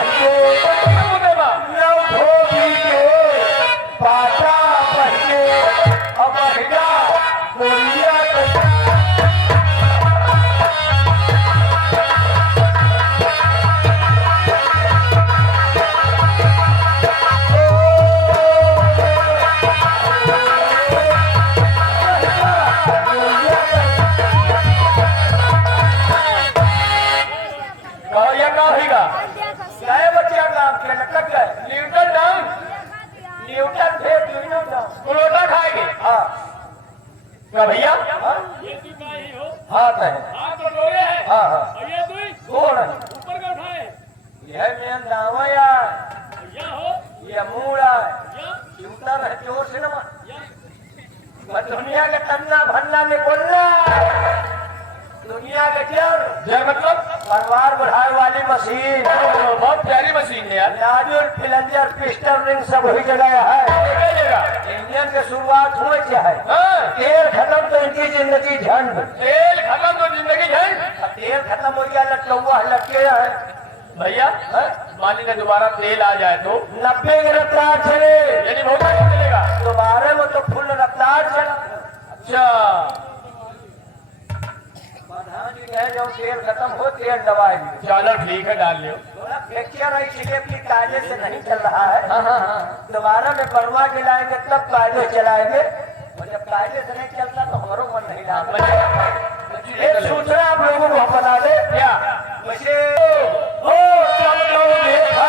के लव धोबी के पाटा पहन के अब हिला मोरिया क्या भैया हाथ है हाँ हाँ कौन है ऊपर का उठाए यह मेन दावा यार ये मूड़ा उतर है जोर से ना दुनिया के तन्ना भन्ना में बोलना दुनिया के क्या मतलब परिवार बढ़ाने वाली मशीन बहुत प्यारी मशीन है यार लाजूर फिलंजर पिस्टल रिंग सब हुई जगह है इंजन की शुरुआत हुई क्या है तेल खत्म तो इनकी जिंदगी झंड तेल खत्म तो जिंदगी झंड तेल खत्म हो गया लटकौआ लटके है भैया मान लीजिए दोबारा तेल आ जाए तो 90 की रफ्तार चले यानी बहुत चलेगा दोबारा में तो फुल रफ्तार चला अच्छा जो तेल खत्म हो तेल दबाएंगे चलो ठीक है डाल लियो फ्रैक्चर की कायदे से नहीं चल रहा है दोबारा में बनवा के लाएंगे तब कायदे चलाएंगे और जब कायदे से नहीं चलता तो हमारो मन नहीं लगता एक सूचना आप लोगों को हम बता दे क्या वैसे हो सब लोग देखा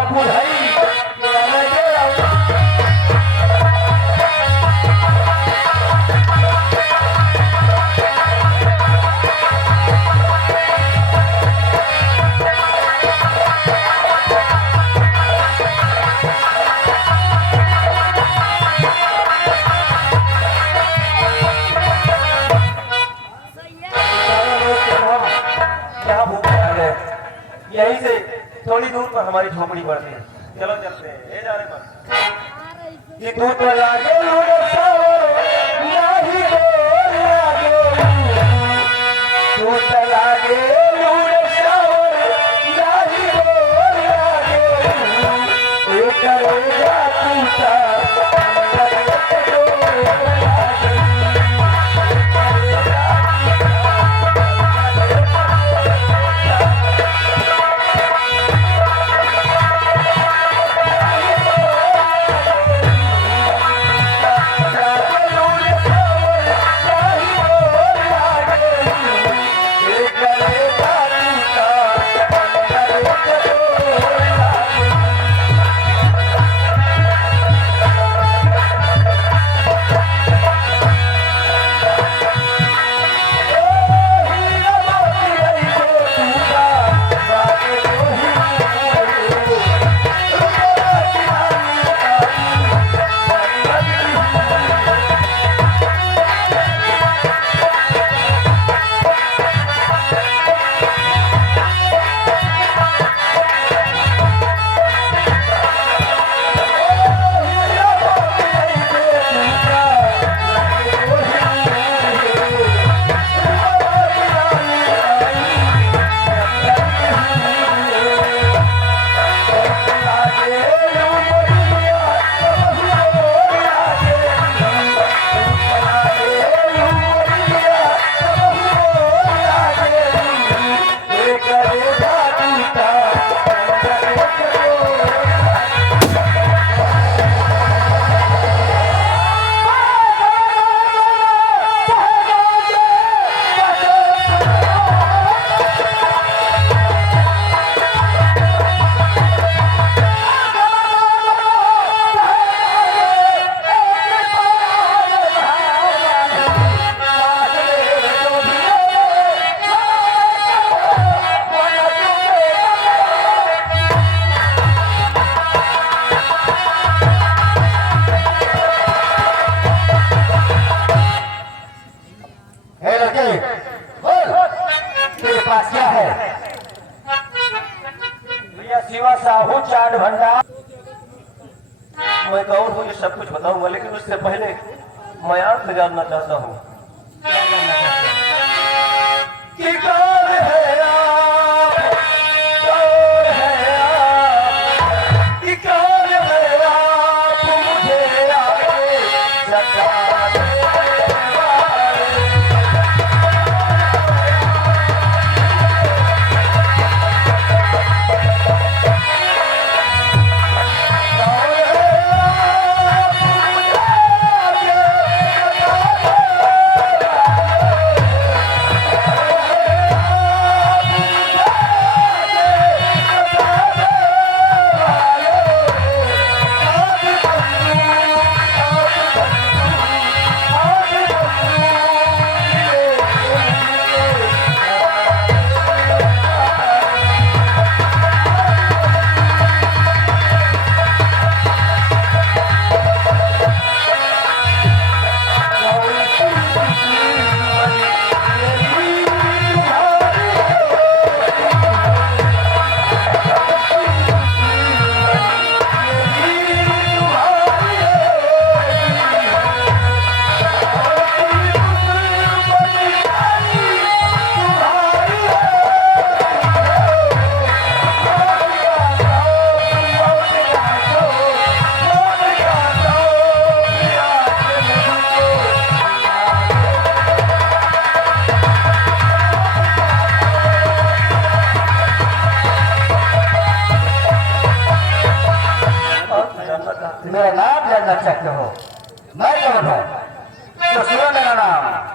और बुढ़ाई यहीं से थोड़ी दूर पर हमारी झोपड़ी पड़ती है चलो चलते हैं ये जा रहे पर ये दूध वाला शिवा साहू चाट भंडार। मैं कौन हूँ ये सब कुछ बताऊंगा, लेकिन उससे पहले मैं आपसे जानना चाहता हूँ कि कौन है आप। मेरा नाम जानना चाहते हो? मैं कौन हूँ? तो सुनो मेरा नाम।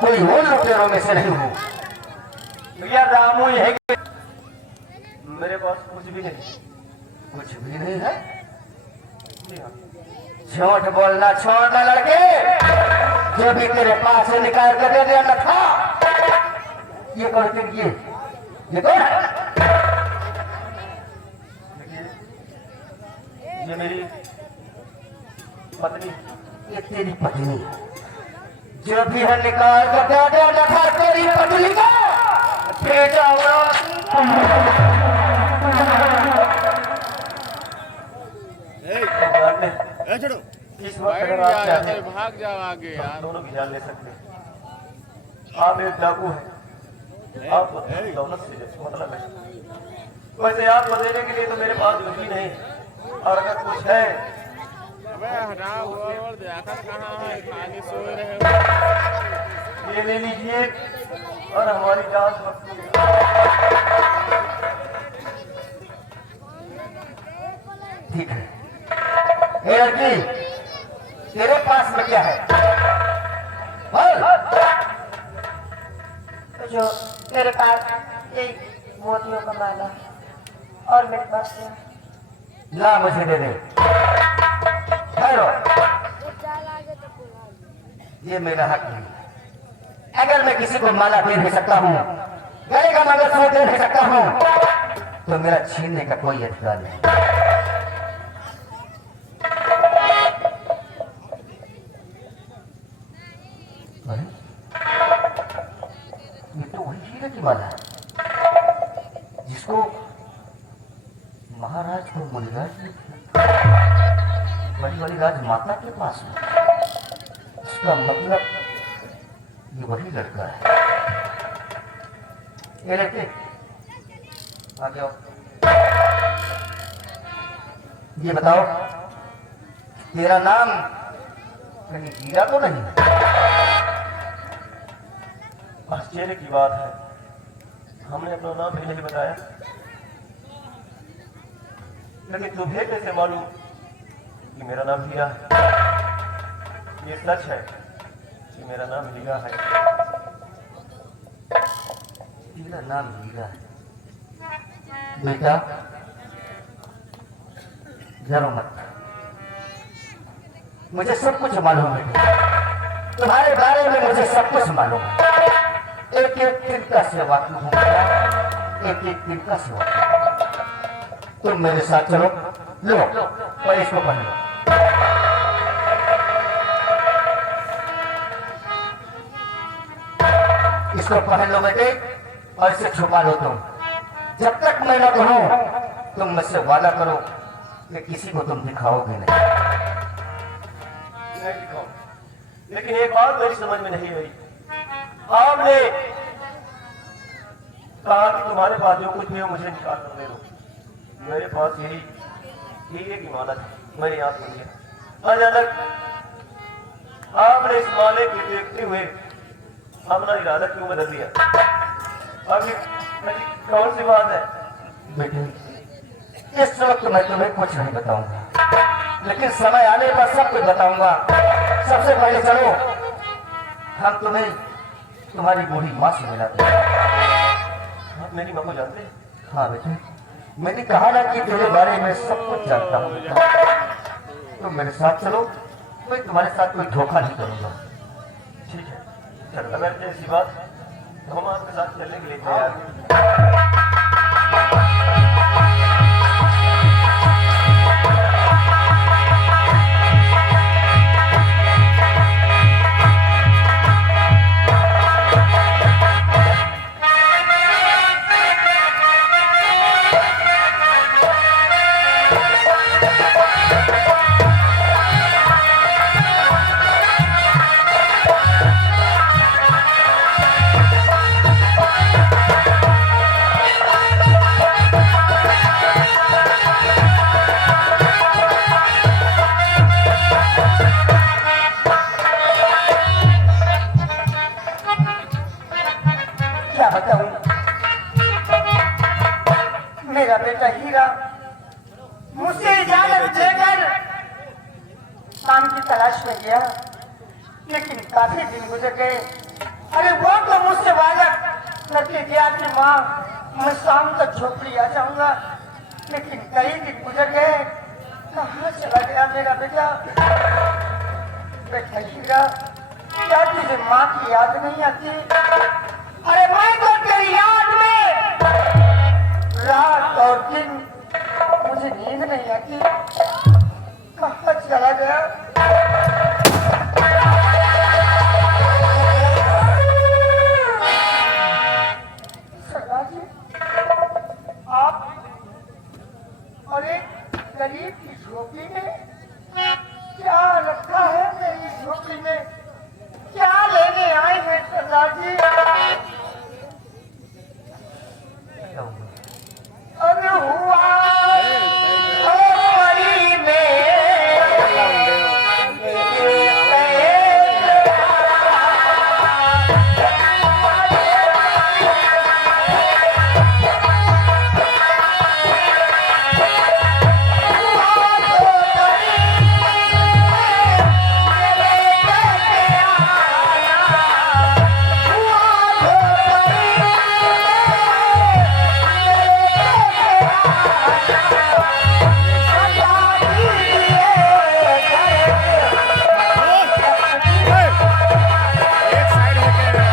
कोई और लुटेरों में से नहीं हूँ। भैया रामू यह मेरे पास कुछ भी नहीं। कुछ भी नहीं है? झूठ बोलना छोड़ना लड़के। जो भी तेरे पास से निकाल कर दे दिया था। ये कौन है? ये कौन है? ये मेरी पत्नी। ये तेरी पत्नी। जो भी है निकाल कर दे दिया था तेरी पत्नी का। बेटा छोड़ो इस वक्त अगर आप चाहें भाग जाओ आगे यार। दोनों की जान ले सकते हैं। आप एक डाकू है। आपको दौलत से मतलब है। वैसे आपको देने के लिए तो मेरे पास कुछ भी नहीं है। और अगर कुछ है अबे हटाओ और देखा कहाँ है? खाली सो रहे हो। ये ले लीजिए और हमारी जान सुरक्षित। ठीक है। ये लड़की तेरे पास में क्या है? बोल। जो मेरे पास एक मोतियों का माला और मेरे पास ला मुझे दे दे। हेलो, ये मेरा हक नहीं। अगर मैं किसी को माला दे नहीं सकता हूँ, गले का मंगलसूत्र दे नहीं सकता हूँ, तो मेरा छीनने का कोई अधिकार नहीं। अरे, ये तो वही हीरे की माला है जिसको महाराज को मुनिराज ने बड़ी वाली राजमाता के पास में। इसका मतलब ये वही लड़का है। ये लड़के आ जाओ। ये बताओ, तेरा नाम कहीं हीरा तो नहीं है? आश्चर्य की बात है, हमने अपना नाम भी नहीं बताया। लेकिन तुम्हें कैसे मालूम कि मेरा नाम हीरा है? ये सच है कि मेरा नाम हीरा है। तेरा नाम हीरा है बेटा। डरो मत, मुझे सब कुछ मालूम है। तुम्हारे बारे में मुझे सब कुछ मालूम है। एक एक दिन का सेवा की हूँ, एक एक दिन का सेवा। तुम मेरे साथ चलो। लो और इसको पढ़ लो। इसको पहन लो बेटे और इसे छुपा लो तुम। जब तक मैं न कहूं तुम मुझसे वादा करो कि किसी को तुम दिखाओगे नहीं। नहीं दिखाऊं। लेकिन एक बात मेरी समझ में नहीं आई। आपने कहा कि तुम्हारे पास जो कुछ भी हो मुझे निकाल कर दे दो। मेरे पास यही एक इमारत है, मैंने यहाँ सुनी है। अचानक आपने इस माले को देखते हुए अपना इरादा क्यों बदल दिया? अभी कौन सी बात है? बेटे इस वक्त मैं तुम्हें कुछ नहीं बताऊंगा, लेकिन समय आने पर सब कुछ बताऊंगा। सबसे पहले चलो हम तुम्हें तुम्हारी बूढ़ी माँ से मिलाते हैं। आप मेरी माँ को जानते हैं? हाँ बेटे, मैंने कहा ना कि तेरे बारे में सब कुछ जानता हूँ बेटा। तुम मेरे साथ चलो, मैं तुम्हारे साथ कोई धोखा नहीं करूंगा। ठीक है, चल अगर ऐसी बात तो हम आपके साथ चलने के लिए तैयार हैं। क्या बताऊं? मेरा बेटा हीरा मुझसे इजाजत लेकर काम की तलाश में गया, लेकिन काफी दिन गुजर गए। अरे वो तो मुझसे वादा करके गया कि माँ मैं शाम तक झोपड़ी आ जाऊंगा, लेकिन कई दिन गुजर गए। कहाँ चला गया मेरा बेटा? बेटा हीरा, क्या तुझे माँ की याद नहीं आती? अरे मैं तो तेरी याद में रात और दिन मुझे नींद नहीं आती। कहाँ चला गया? सरदार जी, आप और एक गरीब की झोपड़ी में क्या रखा है? मेरी झोपड़ी में क्या लेने आए हैं सरदार जी? अरे हुआ फरवरी में एक साइड है क्या?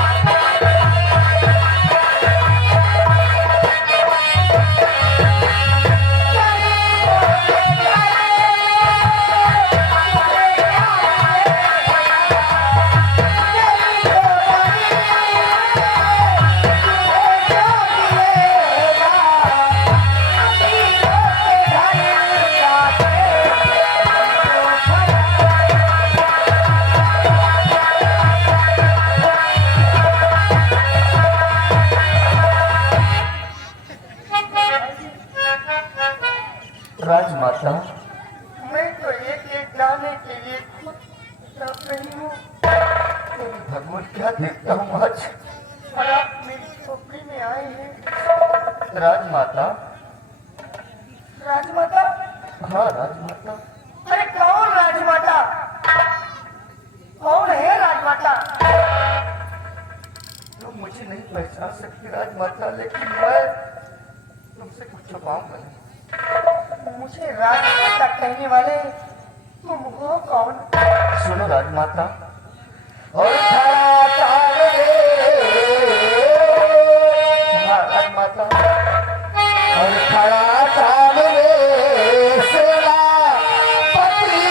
राजमाता, मैं तो एक दाने के लिए खुद तड़प रही हूँ, भगवान क्या देखता हूँ आज। और आप मेरी झोपड़ी में आए हैं। राजमाता, राजमाता? हाँ राजमाता। अरे कौन राजमाता? कौन है राजमाता? तुम मुझे नहीं पहचान सकती राजमाता, लेकिन मैं तुमसे कुछ छुपाऊंगा नहीं। मुझे राजमाता कहने वाले तुम हो कौन? सुनो राजमाता, और खड़ा चाल रे, हाँ राजमाता, और खड़ा चाल रे सेना पति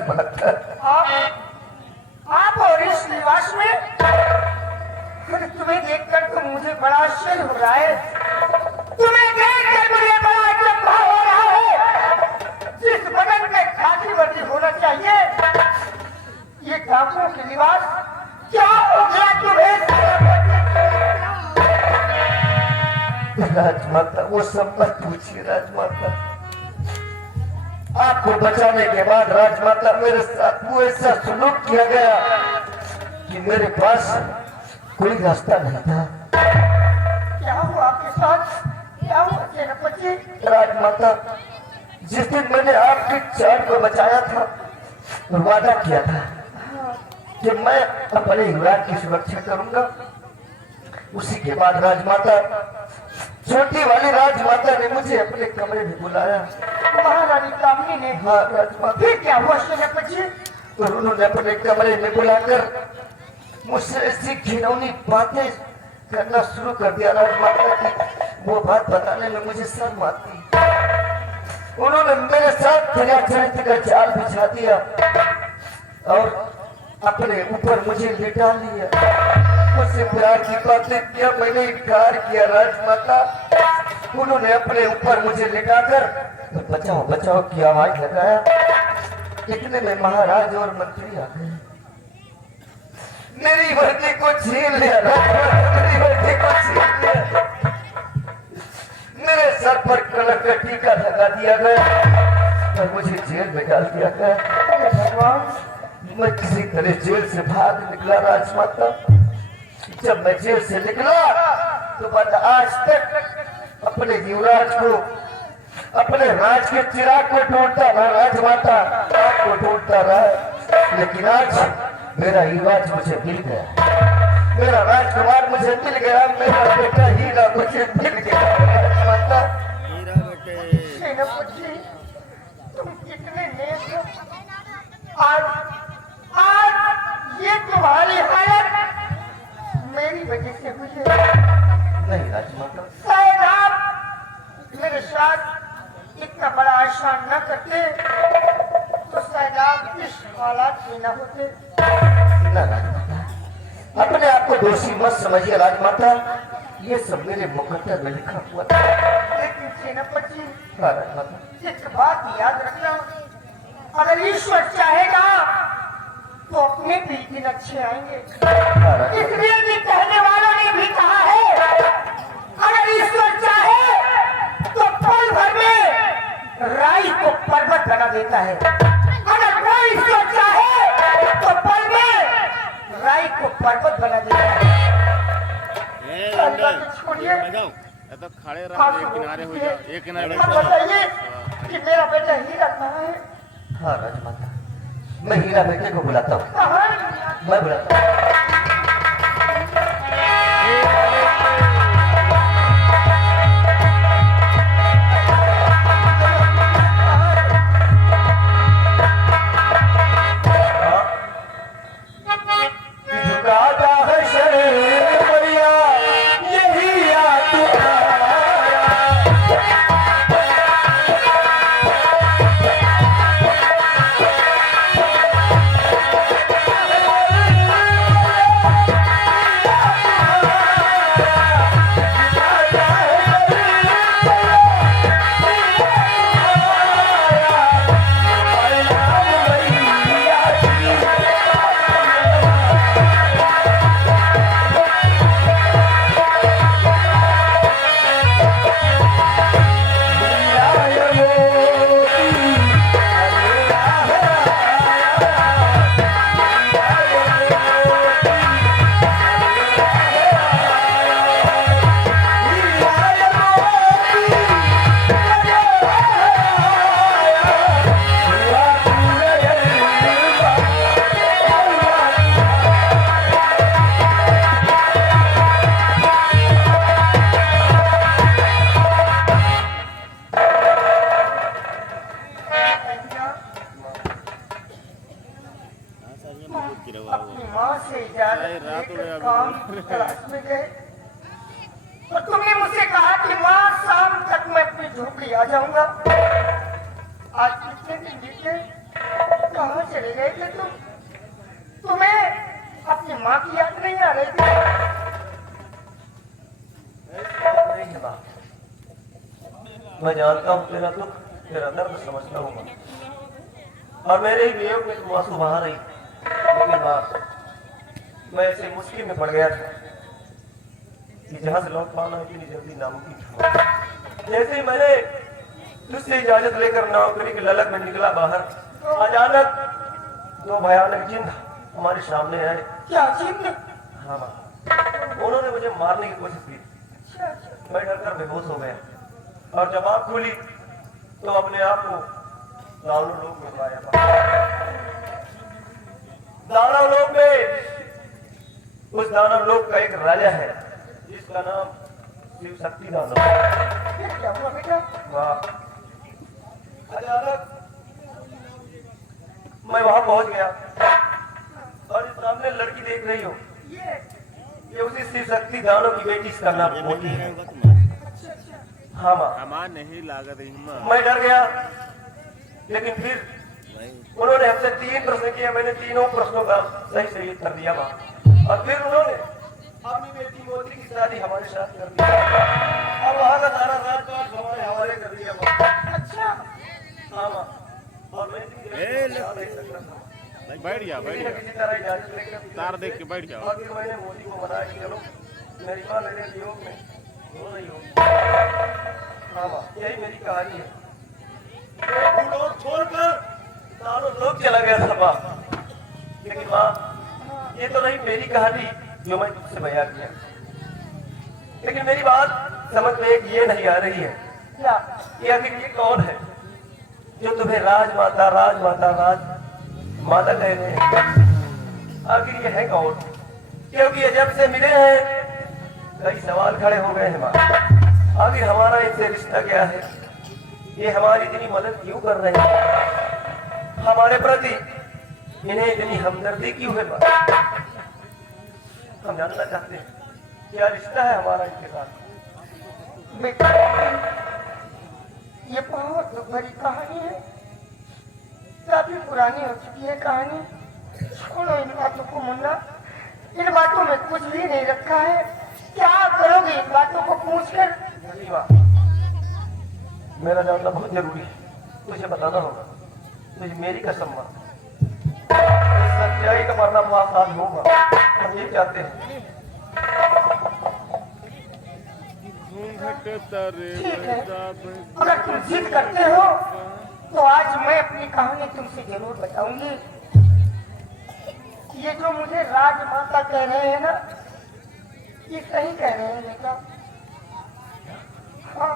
राजमाता आप और इस निवास में अरे तुम्हें देखकर तो मुझे बड़ा आश्चर्य हो रहा है। तुम्हें देखकर मुझे बड़ा अचंभा हो रहा है। जिस बदन में खाकी वर्दी होना चाहिए ये डाकुओं के निवास क्या हो गया तुम्हें? राजमाता वो सब मत पूछिए राजमाता। आपको बचाने के बाद राजमाता मेरे साथ वो ऐसा सलूक किया गया कि मेरे पास कोई रास्ता नहीं था। क्या हुआ आपके साथ? क्या हुआ सेनापति? राजमाता जिस दिन मैंने आपके चार को बचाया था और वादा किया था कि मैं अपने युवराज की सुरक्षा करूंगा, उसी के बाद राजमाता छोटी वाली राजमाता ने मुझे अपने कमरे में बुलाया। महारानी कामनी ने? हाँ राजमाता। फिर क्या हुआ सेनापति? और उन्होंने अपने कमरे में बुलाकर मुझसे ऐसी घिनौनी बातें करना शुरू कर दिया राजमाता की वो बात बताने में मुझे शर्म आती। उन्होंने मेरे साथ दरिया चरित्र का जाल बिछा दिया और अपने ऊपर मुझे लिटा लिया। मुझसे प्यार की बातें किया, मैंने इनकार किया राजमाता। उन्होंने अपने ऊपर मुझे लिटाकर बचाओ बचाओ की आवाज लगाया। इतने में महाराज और मंत्री आ गए। मेरी वर्दी को छीन लिया, मेरी वर्दी को छीन लिया। मेरे सर पर कलंक का टीका लगा दिया गया और मुझे जेल में डाल दिया गया। भगवान, मैं किसी तरह जेल से भाग निकला राजमाता। जब मैं जेल से निकला तो मैं आज तक अपने युवराज को, अपने राज के चिराग को ढूंढता रहा राजमाता, आपको ढूंढता रहा। लेकिन आज मेरा युवराज मुझे मिल गया, मेरा राजकुमार मुझे मिल गया, मेरा बेटा हीरा मुझे मिल गया राजमाता। सेनापति तुम कितने नेक हो। आज ये तुम्हारी हालत मेरी वजह से हुई है। नहीं राजमाता। शायद आप मेरे साथ इतना बड़ा आसान न करते तो शायद आप इस हालात में न होते। ना राजमाता, अपने आप को दोषी मत समझिए राजमाता, ये सब मेरे मुकद्दर में लिखा हुआ था। लेकिन सेनापति हाँ राजमाता। एक बात याद रखना, अगर ईश्वर चाहेगा तो अपने भी दिन अच्छे आएंगे। हाँ राजमाता। इसलिए कि कहने वालों ने भी कहा है अगर ईश्वर चाहे तो पल भर में राई को पर्वत बना देता है। अगर कोई ईश्वर चाहे तो पल में राई को पर्वत बना देता है। छोड़िए, तो खड़े रहो, एक किनारे हो जाओ, एक किनारे बैठ आप जाओ। बताइए कि मेरा बेटा हीरा कहाँ है? हाँ राजमाता, मैं हीरा बेटे को बुलाता हूँ, कहाँ है? मैं बुलाता हूँ। झुकाता है शरीर बढ़िया, यही याद आया। अपनी माँ से इजाजत लेकर काम की तलाश में गए और तुमने मुझसे कहा कि माँ शाम तक मैं अपनी झोपड़ी आ जाऊंगा। आज कितने दिन बीते, कहाँ से चले गए थे तुम? तुम्हें अपनी माँ की याद नहीं आ रही थी? नहीं है माँ, मैं जानता हूँ तेरा दुख, तेरा दर्द समझता हूँ माँ, और मेरे ही वियोग में तुम आंसू बहा रही। लेकिन माँ, मैं ऐसे मुश्किल में पड़ गया था कि जहां से लौट पाना इतनी जल्दी नामुमकिन था। जैसे ही मैंने तुझसे इजाजत लेकर नौकरी के ललक में निकला बाहर, अचानक दो भयानक जिन हमारे सामने आए। क्या चिन्ह? हाँ माँ, उन्होंने मुझे मारने की कोशिश की। अच्छा, अच्छा। मैं डरकर बेहोश हो गया, और जब आँख खुली तो अपने आप को दानव लोक में पाया। दानव लोक में, उस दानव लोक का एक राजा है जिसका नाम शिव शक्ति दानव। फिर क्या हुआ बेटा? वाह, अचानक मैं वहां पहुंच गया, और इस सामने लड़की देख रही हो, ये उसी शिव शक्ति दानव की बेटी, इसका नाम मोती है। हाँ माँ, हमार नहीं लागत हिम्मत। मैं डर गया, लेकिन फिर उन्होंने हमसे 3 प्रश्न किए। मैंने तीनों प्रश्नों का सही सही उत्तर दिया माँ, और फिर उन्होंने अपनी बेटी मोती की शादी हमारे साथ कर दी, और वहाँ का सारा राजपाट हमारे हवाले कर दिया माँ। अच्छा, हाँ माँ, और मैं इतनी देर से जा नहीं सक रहा था। बैठ जा, बैठ किसी न जा, किसी तरह इजाजत लेकर तार देख के बैठ जाओ। और फिर मैंने मोदी को मनाया कि चलो मेरी माँ मेरे वियोग में रो रही होगी। हाँ माँ, यही मेरी कहानी है। मैं लोग छोड़कर सालों लोग चला गया था माँ, लेकिन माँ, ये तो नहीं मेरी कहानी जो मैं तुझसे बयान किया। लेकिन मेरी बात समझ में एक ये नहीं आ रही है क्या? कि आखिर ये कौन है जो तुम्हें राजमाता राजमाता राजमाता कह रहे हैं? आखिर ये है कौन? क्योंकि ये जब से मिले हैं कई सवाल खड़े हो गए हैं माँ। आखिर हमारा इनसे रिश्ता क्या है? ये हमारी इतनी मदद क्यों कर रहे हैं? हमारे प्रति इन्हें इतनी हमदर्दी क्यों है माँ? हम जानना चाहते हैं क्या रिश्ता है हमारा इनके साथ। बेटा, ये बहुत बड़ी कहानी है, काफी पुरानी हो चुकी है कहानी। छोड़ो इन बातों को मुन्ना, इन बातों में कुछ भी नहीं रखा है। क्या करोगे इन बातों को पूछकर? नहीं माँ, मेरा जानना बहुत जरूरी है, तुझे बताना होगा। तुझे मेरी कसम माँ, इस सच्चाई का मरना बहुत आसान होगा। हम ये चाहते हैं। घूंघट तरे ठीक है, बजा अगर तुम जिद करते हो तो आज मैं अपनी कहानी तुमसे जरूर बताऊंगी। ये जो मुझे राजमाता कह रहे हैं ना, ये सही कह रहे हैं बेटा। हाँ,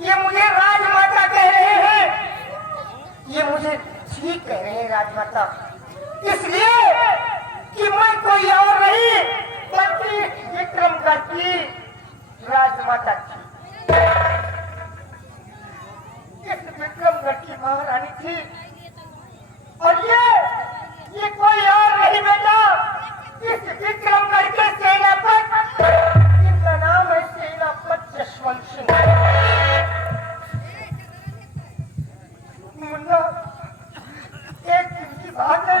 ये मुझे राजमाता कह रहे हैं, ये मुझे ठीक कह रहे हैं राजमाता, इसलिए कि मैं कोई और नहीं बल्कि विक्रमगढ़ की राजमाता थी। इस विक्रमगढ़ की महारानी थी, और ये कोई और नहीं बेटा, इस विक्रमगढ़ के सेनापति, इनका नाम है सेनापति जसवंत सिंह। मुन्ना, एक दिन की बात है,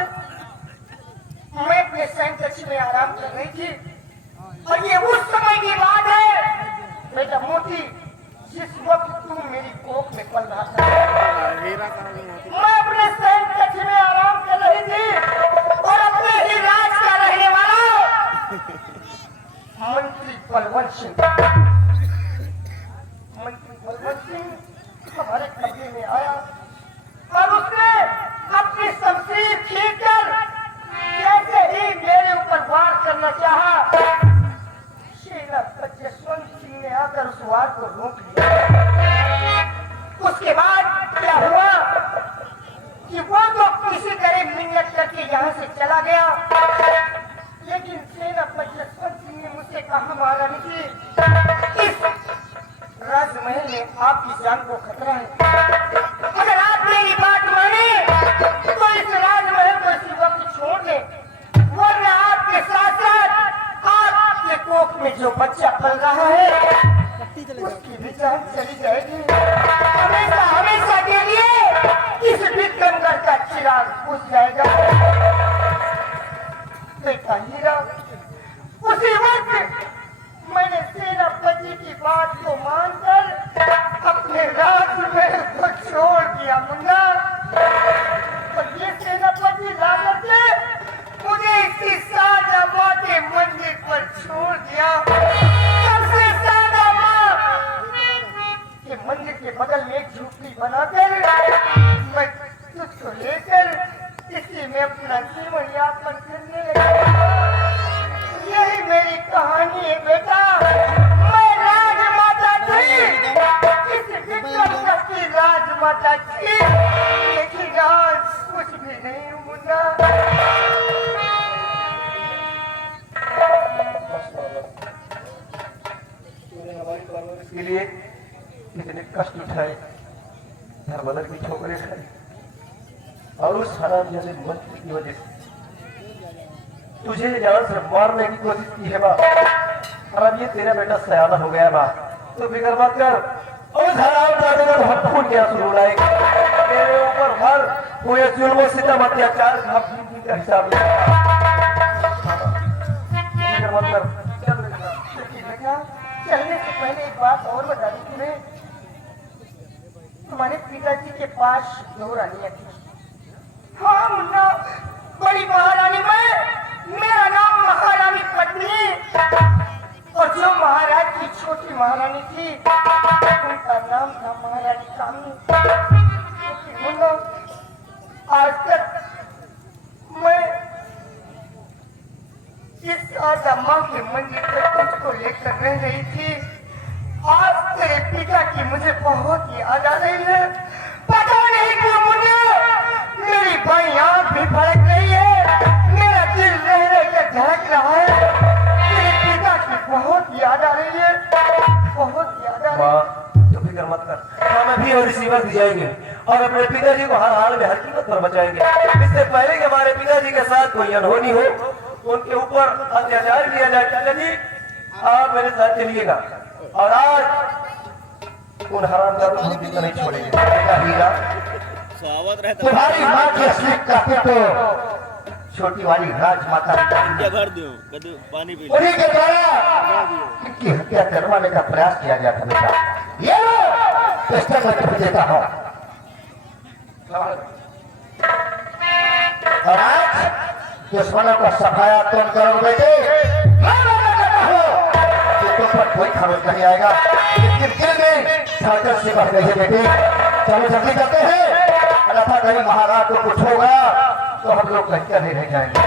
मैं अपने सैन कक्ष में आराम कर रही थी, और ये उस समय की बात है बेटा मोती, जिस वक्त तू मेरी कोख में पल रहा था। हीरा कहाँ होती? मैं अपने सैन कक्ष में आराम कर रही थी, और अपने ही राज का रहने वाला मंत्री बलवंत सिंह हमारे कब्जे में आया, और उसने अपनी शमशीर खींचकर जैसे ही मेरे ऊपर वार करना चाहा, सेनापति जसवंत सिंह ने आकर उस वार को रोक लिया। उसके बाद क्या हुआ कि वो तो किसी तरह मिन्नत करके यहाँ से चला गया, लेकिन सेनापति जसवंत सिंह ने मुझसे कहा, महारानी जी, इस राजमहल में आपकी जान को खतरा है। अगर आप मेरी बात माने तो इस राजमहल को इसी वक्त छोड़ दें, वरना आपके साथ साथ आपके कोख में जो बच्चा पल रहा है उसकी भी जान चली जाएगी। हमेशा हमेशा के लिए इस विक्रमगढ़ का चिराग बुझ जाएगा। मैं तुझको लेकर इसी में अपना जीवन यापन करने लगा। यही मेरी कहानी है बेटा। मैं राजमाता थी, इस विक्रम की राजमाता थी, लेकिन आज कुछ भी नहीं मुन्ना। तूने हमारी परवरिश के लिए कितने कष्ट उठाए, धर्मदर की ठोकरें खाई, और उस हराम जैसे मंत्री की वजह से तुझे जान से मारने की कोशिश की है माँ। और अब ये तेरा बेटा सयाना हो गया माँ, तो फिक्र मत कर। उस हराम जाते का हम खून के आंसू रुलाएंगे। तेरे ऊपर हर हुए जुल्म सितम अत्याचार का हिसाब ले। फिक्र मत कर, चल मेरे साथ। लेकिन बेटा, चलने से पहले एक बात और बता दी तुम्हें। तुम्हारे पिताजी के पास 2 रानियां थी। हाँ मुन्ना, बड़ी महारानी में मेरा नाम महारानी पत्नी, और जो महाराज की छोटी महारानी थी उनका नाम था महारानी कामनी। मुन्ना, आज तक मैं इस आजमा के मंदिर पर तुझको लेकर रह रही थी। आज तेरे पिता की मुझे बहुत याद आ रही है। पता नहीं क्यों मुन्ना, मेरी बाईं आंख भी फड़क रही है, मेरा दिल रह रह कर धड़क रहा है। तेरे पिता की बहुत याद आ रही है, बहुत याद आ रही है। तो फिक्र मत कर, हम अभी और इसी वक्त जाएंगे और अपने पिताजी को हर हाल में हर कीमत पर बचाएंगे। इससे पहले कि हमारे पिताजी के साथ कोई अनहोनी हो, उनके ऊपर अत्याचार किया जाए। चाचा जी, आप मेरे साथ चलिएगा और आज उन हरामजादों को हम नहीं छोड़ेंगे। बेटा हीरा, तुम्हारी माँ की असली काफी तो छोटी वाली राजमाता भर दो पानी पी उन्हीं के द्वारा इनकी हत्या करवाने का प्रयास किया गया था बेटा। ये लो पिस्टल मैं तुम्हें देता हूँ, और आज दुश्मनों का सफाया तुम करो बेटे। मैं कहता हूँ कि तुम पर कोई खरोच नहीं आएगा, लेकिन दिल में ताकत से बढ़ गई है बेटे। चलो जल्दी करते हैं, अन्यथा कहीं महाराज को कुछ होगा तो हम लोग कहीं का नहीं रह जाएंगे।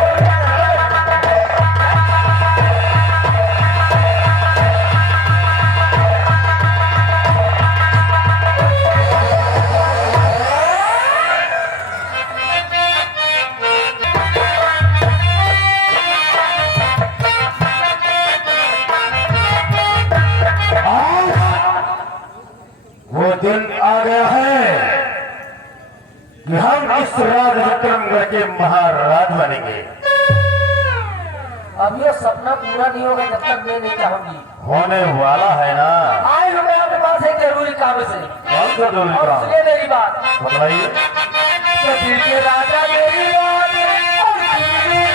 वो दिन आ गया है कि हम इस राज विक्रमगढ़ के महाराज बनेंगे। अब ये सपना पूरा नहीं होगा जब तक मैं नहीं चाहूंगी। होने वाला है ना। आए हो मैं आपके पास एक जरूरी काम से। कौन सा जरूरी और काम? सुनिए मेरी बात। बताइए। तो दिल के राजा मेरी बात और सुनिए।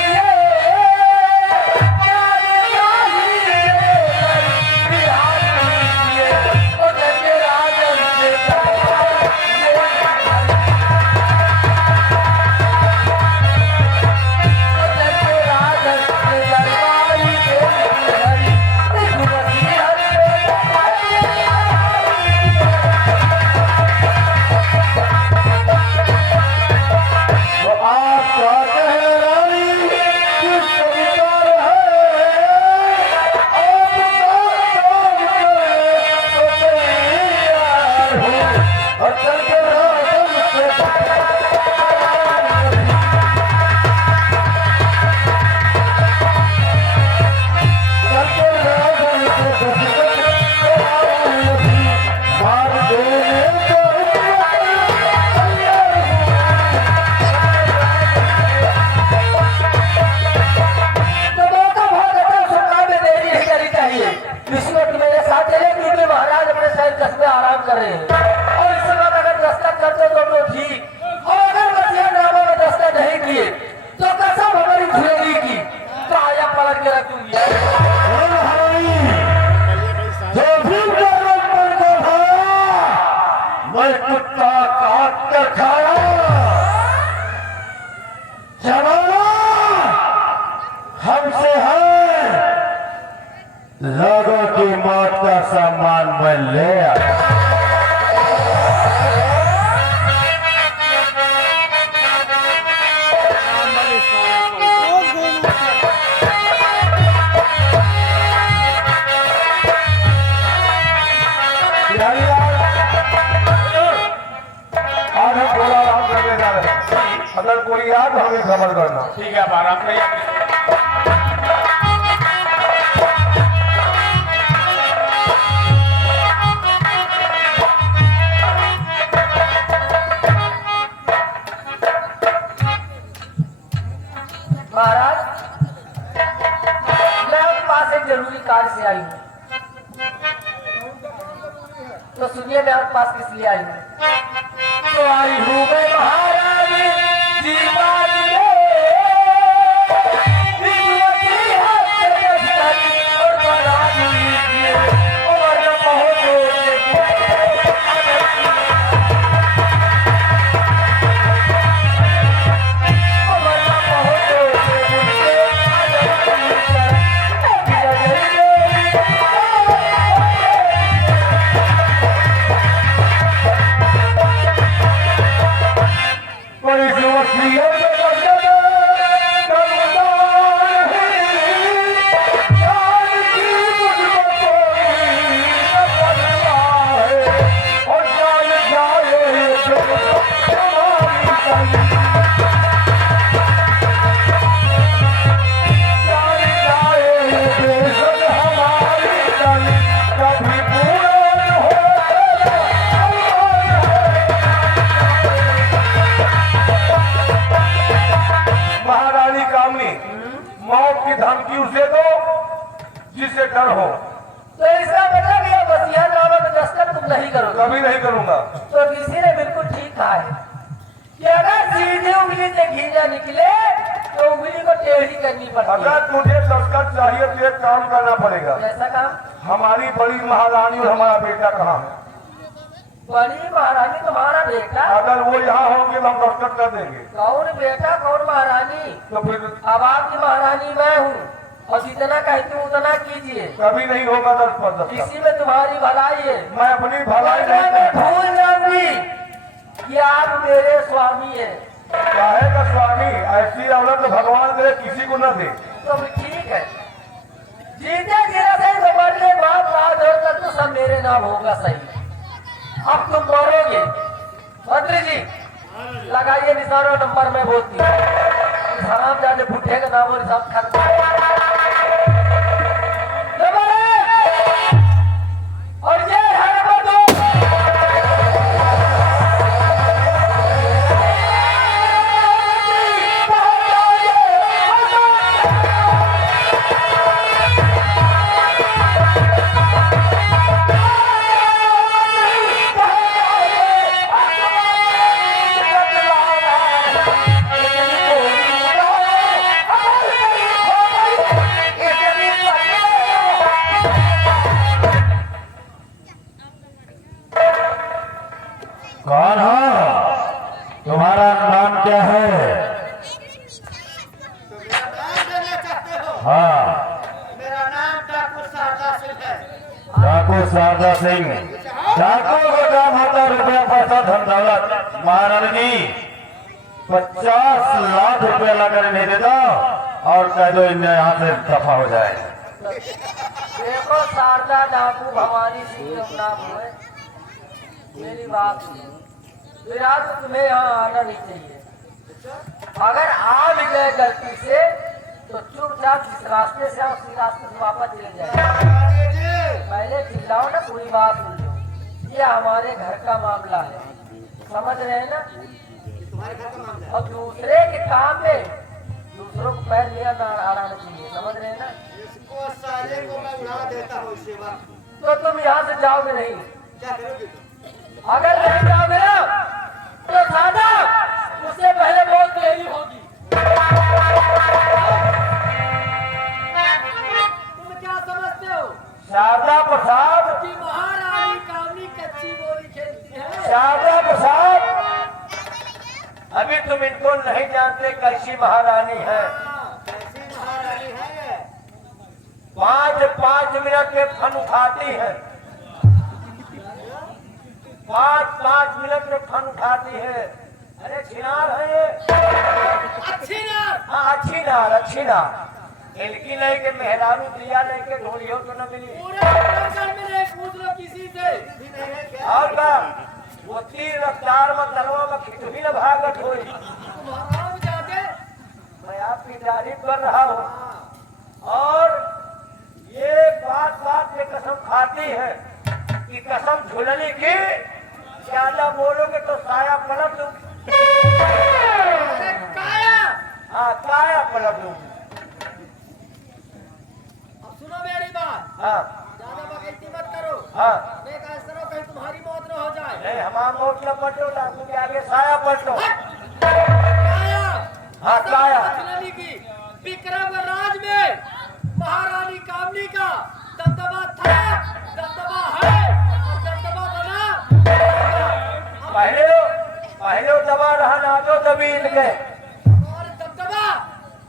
आराम कर रहे हैं और इसके बाद अगर दस्तक करते तो हम लोग ठीक, और अगर मसीहा नामों में दस्तक नहीं किए तो कसम हमारी झुलेगी की काया पलट के रख दूंगी। जो भी मैं कुत्ता काट कर खाया, जमाना हमसे है, लोगों की मौत का सामान मैं ले आया। चले जा रहे हैं। अगर कोई आ तो हमें खबर करना। ठीक है, अब आराम करिए। महाराज, मैं आपके पास एक जरूरी कार्य से आई हूँ। तो सुनिए मैं आपके पास किस लिए आई हूँ। तो आई हूँ मैं महाराज जीवन में, जीवती है और बना दीजिए और पहुँचो धमकी उसे दो जिससे डर हो। तो इसका मतलब यह बसिया ड्रामा में दस्तक तुम नहीं करोगे। कभी नहीं करूंगा। तो किसी ने बिल्कुल ठीक कहा है कि अगर सीधी उंगली से घी न निकले तो उंगली को टेढ़ी करनी पड़ती है। अगर तुझे दस्तक चाहिए तो एक काम करना पड़ेगा। ऐसा काम? हमारी बड़ी महारानी और हमारा बेटा कहाँ है? बड़ी महारानी तुम्हारा बेटा? अगर वो यहाँ होंगे तो हम दस्तक कर देंगे। कौन बेटा कौन महारानी? तो फिर अब आपकी महारानी मैं हूँ और जितना कहती हूँ उतना कीजिए। कभी नहीं होगा 10% इसी में तुम्हारी भलाई है। मैं अपनी भलाई नहीं मैं करता। भूल जाऊंगी कि आप मेरे स्वामी है। काहे का स्वामी? ऐसी औरत भगवान दे किसी को न दे। तो भी ठीक है, जीते गिरा से तो मरने बाद रात हो तक तो सब मेरे नाम होगा। सही, अब तुम मरोगे। मंत्री जी लगाइए निशान और नंबर में बोलती हूँ। हराम जाने भुट्टे का नाम और हिसाब खत्म। नंबर 1 और ये है नंबर 2। कौन हो? तुम्हारा नाम क्या है? हाँ, मेरा नाम ठाकुर शारदा सिंह है। ठाकुर शारदा सिंह। ठाकुर को काम होता रुपया पैसा धन दौलत। महारानी 50 लाख रुपया लाकर नहीं देता और कह दो इन्हें यहाँ से दफा हो जाए। देखो शारदा डाकू भवानी सिंह नाम हुए, मेरी बात सुनो। फिर आज तुम्हें यहाँ आना नहीं चाहिए। अगर आ भी गए गलती से तो चुपचाप जिस रास्ते से आओ उसी रास्ते से वापस चले जाए। पहले चिल्लाओ ना, पूरी बात सुन लो। ये हमारे घर का मामला है, समझ रहे हैं ना? और दूसरे के काम में दूसरों को पैर लिया ना आना चाहिए, समझ रहे हैं ना? इसको साले को मैं उड़ा देता हूँ सेवा। तो तुम यहाँ से जाओगे नहीं। क्या करोगे? अगर नहीं जाओगे ना तो सादा उससे पहले बहुत देरी होगी। तुम क्या समझते हो? शारदा प्रसाद, कि महारानी कामनी कच्ची बोली खेलती है। शारदा प्रसाद, अभी तुम इनको नहीं जानते कैसी महारानी है। कैसी महारानी है ये? 5-5 मिनट में फन उठाती है। 5-5 मिनट में फन उठाती है। अरे छिनार है ये। अच्छी नार। हाँ, अच्छी नार। इनकी नहीं के मेहरारू दिया नहीं के ढोलियों तो न मिली। पूरे उत्तराखंड में नहीं पूछ लो किसी से। और का वो तीर रफ्तार में तलवा में खिचड़ी न भाग बात हुई? महाराज जाते मैं आपकी तारीफ कर रहा हूँ और ये बात बात में कसम खाती है कि कसम झूलने की, ज्यादा बोलोगे तो साया पलट दूंगी। काया हाँ, काया पलट दूंगी। अब सुनो मेरी बात, हाँ ज्यादा बकैती मत करो। हाँ, मैं कैसे रहो कहीं तुम्हारी मौत न हो जाए। नहीं हमारा मोट न पलटो ना, तुम आगे साया पलटो। काया हाँ, काया। खिलानी की विक्रम राज में महारानी कामनी का दबदबा था, दबदबा है और दबदबा बना। पहले पहले दबा रहा ना तो दबील गए। और दबदबा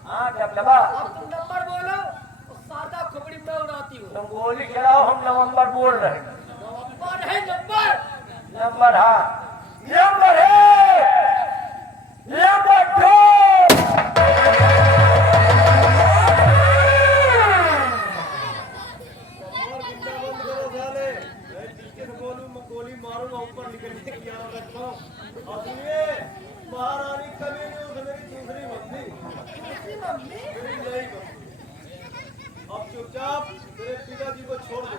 हाँ दबदबा। अब तुम नंबर बोलो तो सादा खोपड़ी में उड़ाती हो। तुम गोली चलाओ, हम नवंबर बोल रहे हैं। नंबर है नंबर। नंबर हाँ, नंबर है नंबर 2। गोली मारूंगा ऊपर निकलने की याद रखो। और सुनिए, महारानी कभी नहीं उस मेरी दूसरी मम्मी, मेरी नई मम्मी। अब चुपचाप मेरे पिताजी को छोड़ दो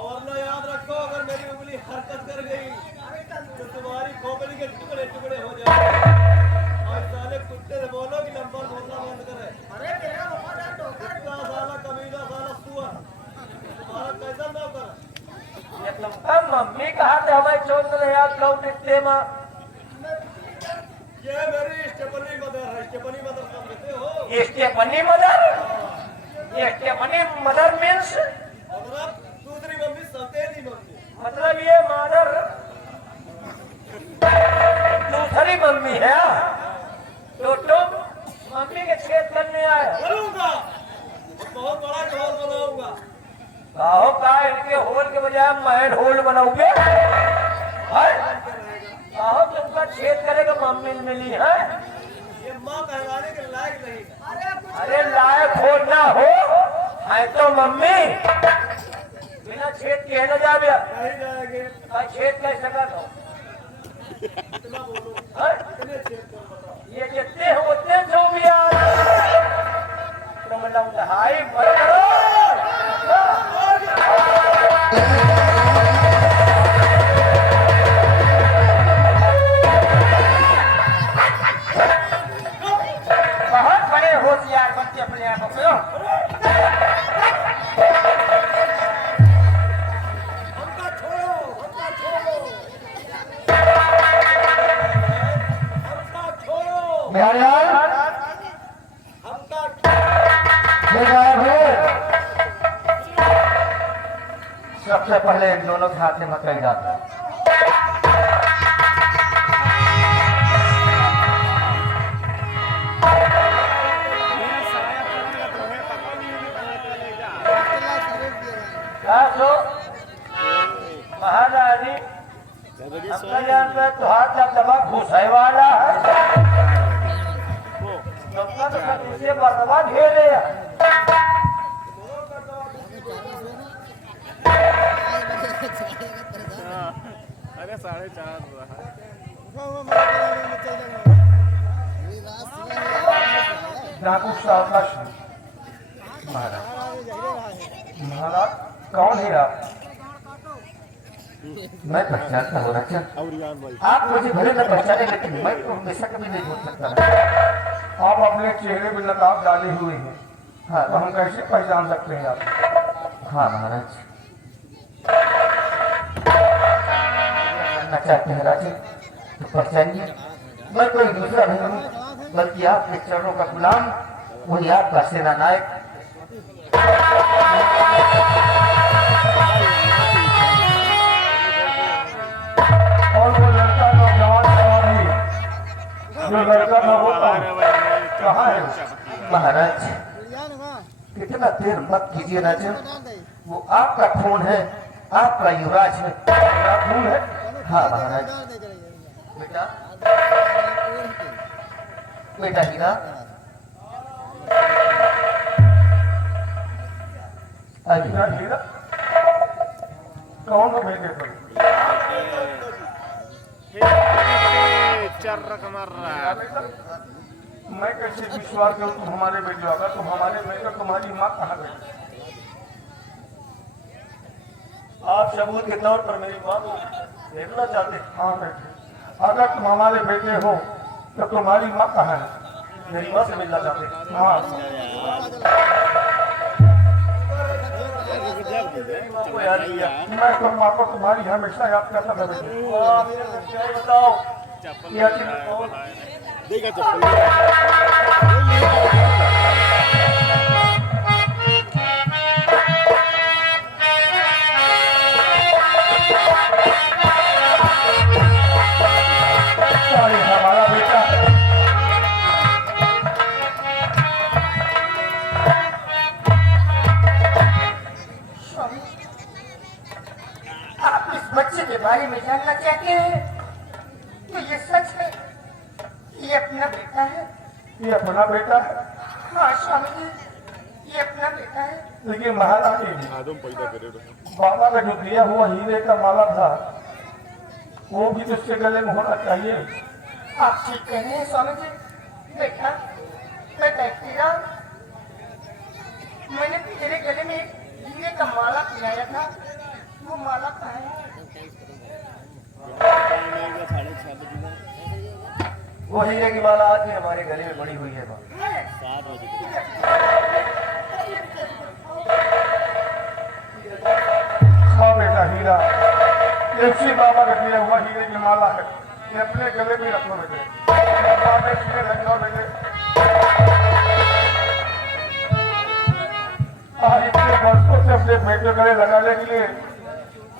और ना याद रखो, अगर मेरी उंगली हरकत कर गई तो तुम्हारी खोपड़ी के टुकड़े टुकड़े हो जाएंगे। और साले कुत्ते से बोलो कि नंबर बोलना बंद करे। अरे मेरा वफादार नौकर। कुत्ता साला कमीना साला सुअर, तुम्हारा कैसा नौकर? ये तुम कब मम्मी कहा थे हमें छोड़ रहे आप लोग रिश्ते में? ये मेरी स्टेपनी मदर है। स्टेपनी मदर समझते हो? Stephanie mother? Stephanie mother means मतलब दूसरी मम्मी, सौतेली मम्मी। मतलब ये मदर दूसरी मम्मी है। तो तुम मम्मी के छेद करने आए? करूंगा, बहुत बड़ा ढोल बनाऊंगा। कहो का इनके होल के बजाय महल होल बनाओगे? कहो तुमका छेद करेगा मम्मी मिली है? ये माँ कहलाने के लायक नहीं। अरे लायक हो ना हो है तो मम्मी बिना छेद के न जावे। नहीं जाएंगे। छेद कैसे कर दो? इतना बोलो, इतने छेद कर बताओ। ये जितने हो उतने जो भी आओ तुम लम्हाई मत करो। बहुत बड़े होशियार बनते अपने आप को। हमका छोड़ो, हमका छोड़ो, हमका छोड़ो, बिहारीलाल हमका सबसे पहले इन दोनों के हाथ में मकई डालता। महारानी अपना जान पे तुहार दबदबा घुसाई वाला है। तुमका तो सब इसे बर्बाद घेरे है। अरे 4:30 डाकू सावकाश महाराज। महाराज कौन है आप? मैं पहचानता हूँ राजा। आप मुझे भले न पहचाने लेकिन मैं तो हमेशा कभी नहीं भूल सकता। आप अपने चेहरे में नकाब डाले हुए हैं। हाँ तो हम कैसे पहचान सकते हैं आप? हाँ महाराज करना चाहते हैं राजा तो पहचानिए। मैं कोई दूसरा नहीं हूँ बल्कि आपके चरणों का गुलाम, वही आपका सेना नायक। और वो लड़का नौजवान सवारी जो लड़का न होता कहाँ है? महाराज कितना देर मत कीजिए राजा, वो आपका खून है, आपका युवराज है। मेरा खून है? हाँ महाराज। बेटा बेटा हीरा हीरा कौन हो बेटे? मैं कैसे विश्वास करूं तुम हमारे बेटे हो? अगर तुम हमारे बेटे, तुम्हारी माँ कहाँ गई? आप सबूत के तौर पर मेरी मां को देखना चाहते हैं? हाँ बेटे, अगर तुम हमारे बेटे हो तो तुम्हारी माँ कहाँ है? मेरी मां से मिलना चाहते हैं? हाँ, मेरी मां को याद किया। मैं तुम माँ को तुम्हारी हमेशा याद करता था बेटे। मां, मेरे सच्चाई बताओ। ये आखिर कौन? अरे हमारा बेटा स्वामी, आप इस बच्चे के बारे में जानना चाहते हैं तो ये सच है, ये अपना बेटा है। ये अपना बेटा है, हाँ स्वामी जी, ये अपना बेटा है। लेकिन महारानी बाबा का जो दिया हुआ हीरे का माला था वो भी तो उसके गले में होना चाहिए। आप ठीक कह रहे हैं स्वामी जी। बेटा, मैं देखती रहा, मैंने तेरे गले में एक हीरे का माला पिलाया था, वो माला कहाँ है? वो हीरे की माला आज भी हमारे गले में बड़ी हुई है मां। हाँ बेटा, हीरा ये उसी बाबा का दिया हुआ हीरे की माला है, ये अपने गले में रखो बेटे। बाबा इसमें रख लो बेटे। आज इतने वर्षों से अपने बेटे गले लगाने के लिए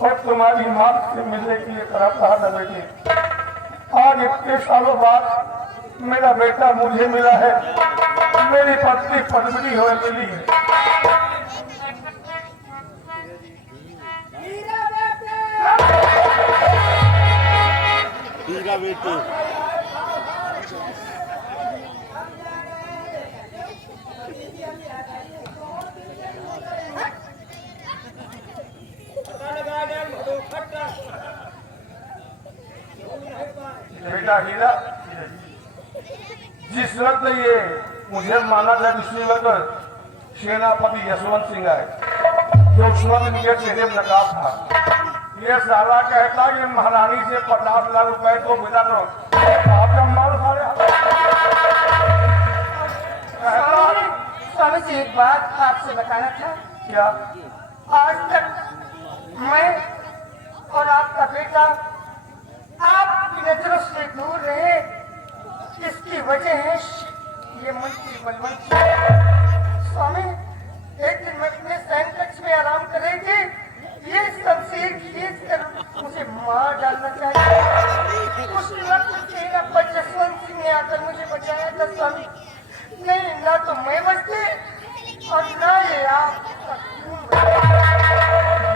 और तुम्हारी माँ से मिलने के लिए तरफ रहा था बेटे। आज इतने सालों बाद मेरा बेटा मुझे मिला है, मेरी पत्नी पद्मिनी हो मिली है। बेटे बेटा हीरा, जिस वक्त ये मुझे माना था दूसरी वक्त सेनापति यशवंत सिंह आए, जो उस वक्त इनके चेहरे में नकाब था। ये साला कहता कि महारानी से 50 लाख रुपए तो विदा करो, आपका माल खाया। स्वामी जी, एक बात आपसे बताना था। क्या? आज तक मैं और आपका बेटा आपकी नजरों से दूर रहे, इसकी वजह है ये मंत्री बलवंत। स्वामी, एक दिन मैं अपने सैन कक्ष में आराम कर रही थी, ये शमशीर खींच कर मुझे मार डालना चाहिए। उस वक्त सेनापति यशवंत सिंह ने आकर मुझे बचाया था स्वामी। नहीं, ना तो मैं बचती और ना ये आप।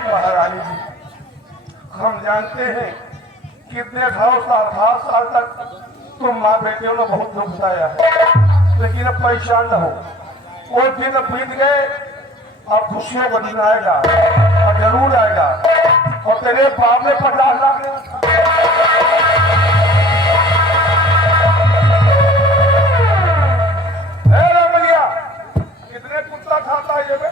महारानी जी, हम जानते हैं कितने 18 साल तक तुम माँ बेटियों ने बहुत दुख उठाया है, लेकिन अब परेशान न हो। वो दिन बीत गए, अब खुशियों का दिन आएगा और जरूर आएगा। और तेरे बाप ने 50 लाख रमैया, कितने कुत्ता खाता है ये बे?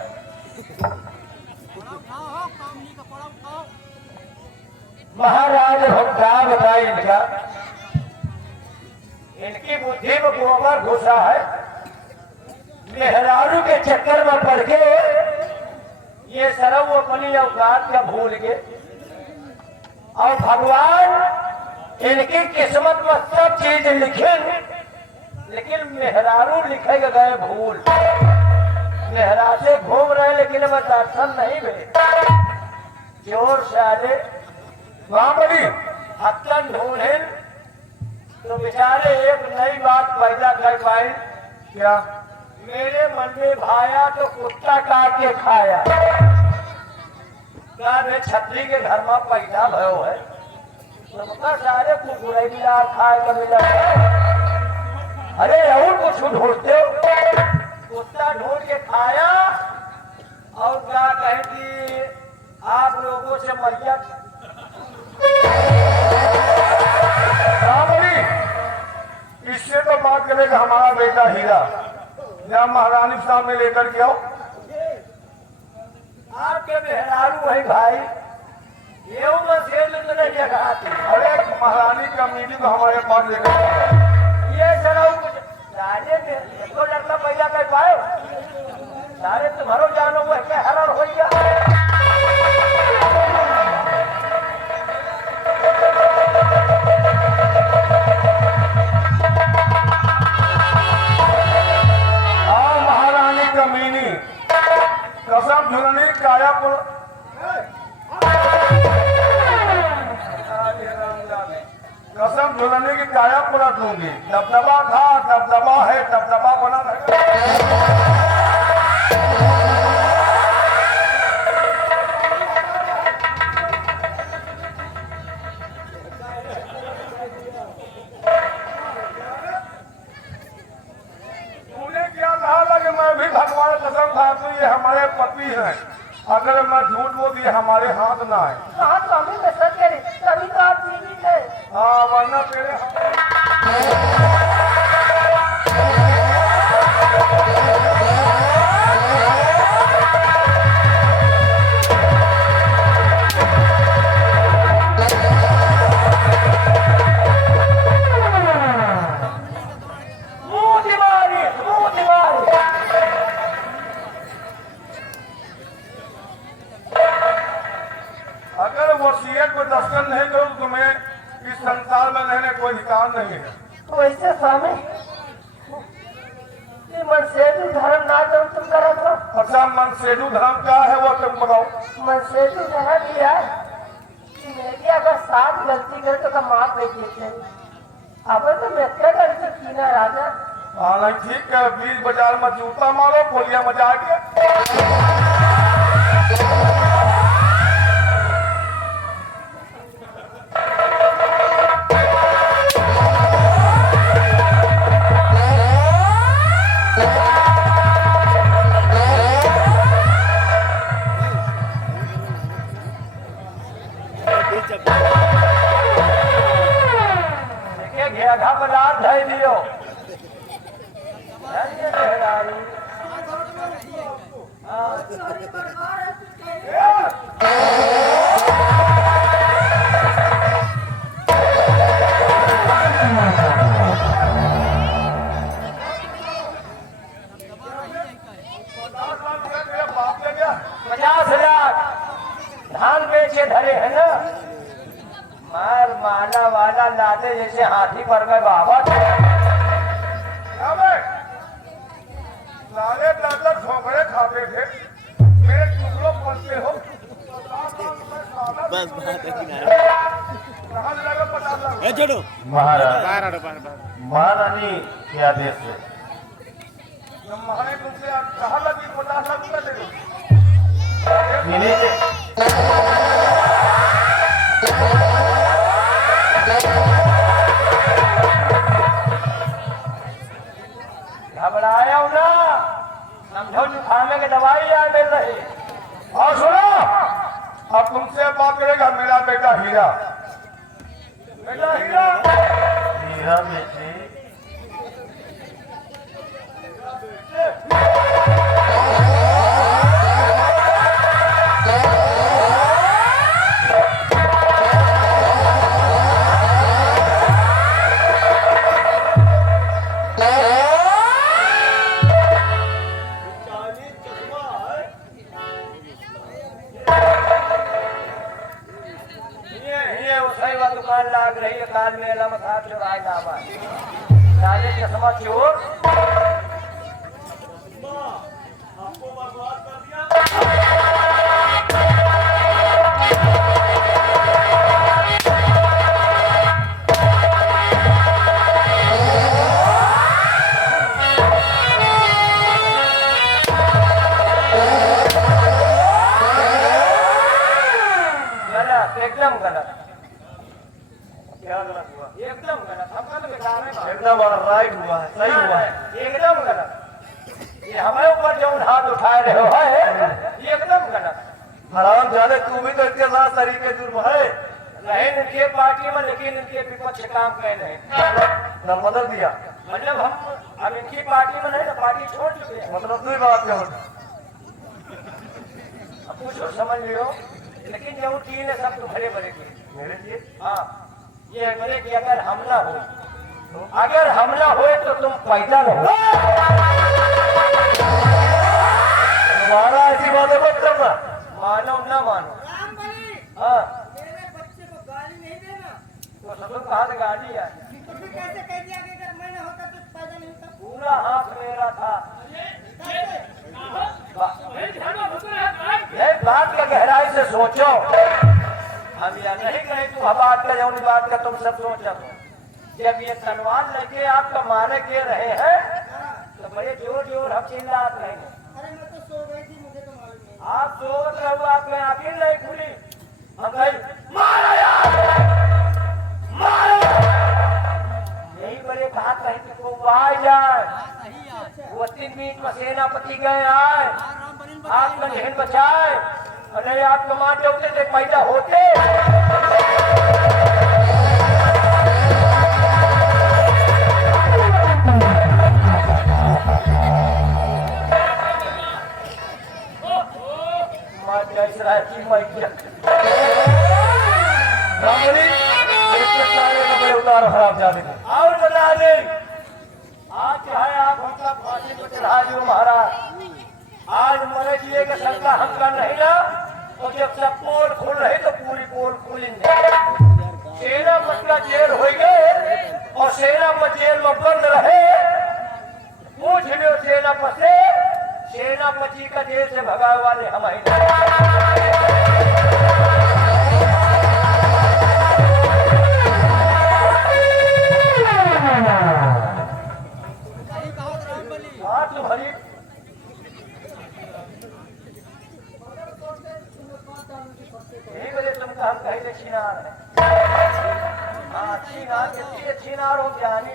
महाराज हम क्या बताए इनका, इनकी बुद्धि में गोबर घुसा है। मेहरारू के चक्कर में पड़ के ये सरव अपनी औकात का भूल गए, और भगवान इनकी किस्मत में सब चीज लिखे, लेकिन मेहरारू लिखे गए भूल। मेहरा से घूम रहे लेकिन मैं दर्शन नहीं मिले। जोर से आले वहां बड़ी हत्तन ढूंढे तो बेचारे एक नई बात पैदा कर पाए। क्या? मेरे मन में भाया तो कुत्ता काट के खाया। क्या मैं छतरी के घर में पैदा भयो है, सबका सारे कुकुरे मिला खाए का मिला। अरे और कुछ ढूंढते हो? कुत्ता ढूंढ के खाया और क्या कहे कि आप लोगों से मैया करेगा हमारा बेटा हीरा, या महारानी के सामने लेकर के आओ। आपके मेहरारू है भाई, ये उम्र से तो नहीं जगह आती। अरे महारानी का मीटिंग को हमारे पास लेकर के आओ। ये जरा कुछ राजे में तो लड़का पैदा कर पाए, सारे तुम्हारो जानो वो है हरण हो गया। कसम झुलनी काया पर कसम झुलने की काया पलट लूंगी। दबदबा था, दबदबा है, दबदबा बना रहेगा। भगवान कसम खा तो ये हमारे पति हैं, अगर मैं झूठ बोल दिए हमारे हाथ ना है। हाँ तो हमें मैं सच कह रही, तभी तो आप जीवित है। हाँ वरना तेरे वसीयत को दस्तखत नहीं करूं तो तुम्हें इस संसार में रहने कोई अधिकार नहीं है। वैसे स्वामी मन सेतु धर्म ना जब तुम करा तो। अच्छा मन सेतु धर्म क्या है वो तुम बताओ। मन सेतु धर्म दिया कि मेरी अगर साथ गलती करे तो माफ नहीं देते। अब तो मैं क्या गलती की ना राजा। हाँ नहीं ठीक है, बीच बाजार में जूता मारो, गोलियां मजा के। घेरा पदार्थ है दियो। धान बेचे धरे है ना, मार माला वाला लाते जैसे हाथी पर गए बाबा। लाले दादा ठोकरे खाते थे, मेरे टुकड़ों पलते हो। बस बात है कहाँ से लगा 50 लाख? छोड़ो महारानी के आदेश से महारानी तुमसे कहा लगी 50 लाख रुपए दे दो। घबराया हूं ना, समझो जुखामे की दवाई यार मिल रही। और सुनो, अब तुमसे बात करेगा मेरा बेटा हीरा। बेटा हीरा, हीरा बेटे दुकान लाग रही है, काल में अलम साहब जो राय दावा राजे चश्मा चोर आपको बर्बाद कर दिया। गलत, एकदम गलत, क्या गलत हुआ? एकदम गलत। हमका तो बेकार है, एकदम राइट हुआ है, सही हुआ है। एकदम गलत। ये हमारे ऊपर जो हाथ उठाए रहे हो है, ये एकदम गलत। हराम जाने तू भी तो इतने सारा तरीके जुर्म है। रहे इनके पार्टी में, लेकिन इनके विपक्ष काम कह रहे ना बदल दिया मतलब हम अब इनकी पार्टी में नहीं ना, पार्टी छोड़ चुके हैं। मतलब दो बात क्या होती अब कुछ और समझ लियो, लेकिन जो तीन है सब तुम्हारे बड़े के मेरे लिए हाँ, ये है मेरे कि अगर हमला हो, अगर हमला हो तो तुम पैदा रहो। तुम्हारा ऐसी बातें मत करना। मानो ना मानो, राम बली हाँ मेरे बच्चे को गाली नहीं देना। तो सब कहा गाड़ी है, तो फिर कैसे कह दिया कि अगर मैं ना होता तो पैदा नहीं होता? पूरा हाथ मेरा था। कैसे? ये बात का गहराई से सोचो, हम यह नहीं कहें तू बात का जौन बात का तुम सब सोचो। जब ये तलवार लेके आपका मारे के रहे हैं तो बड़े जोर जोर हम चिल्लाते रहे। अरे मैं तो सो गई थी, मुझे तो मालूम नहीं। आप सोच रहे हो, आपकी आंखें नहीं खुली, हम कहीं मारो यार, मारो। यही बड़े बात रही कि वो आ जाए, वो 3 मिनट में सेनापति गए आए, आपका जहन बचाए, अरे आप कमाते होते थे पैदा होते। उतार खराब जाने को और बता दे, आज चाहे आप हमका फांसी पर चढ़ा दियो महाराज, आज मरे जिए का शंका हमका नहीं ना, तो जब सब पोल खुल रहे तो पूरी पोल खुलेंगे। सेनापति का जेल हो गए और सेनापति जेल में बंद रहे, पूछ लियो सेनापति से, सेनापति का जेल से भगाए वाले हम ही नहीं। हाँ तुम्हारी यही वजह तुमका हम कहीं से छिनार है। हाँ छिनार के छिनार हो जानी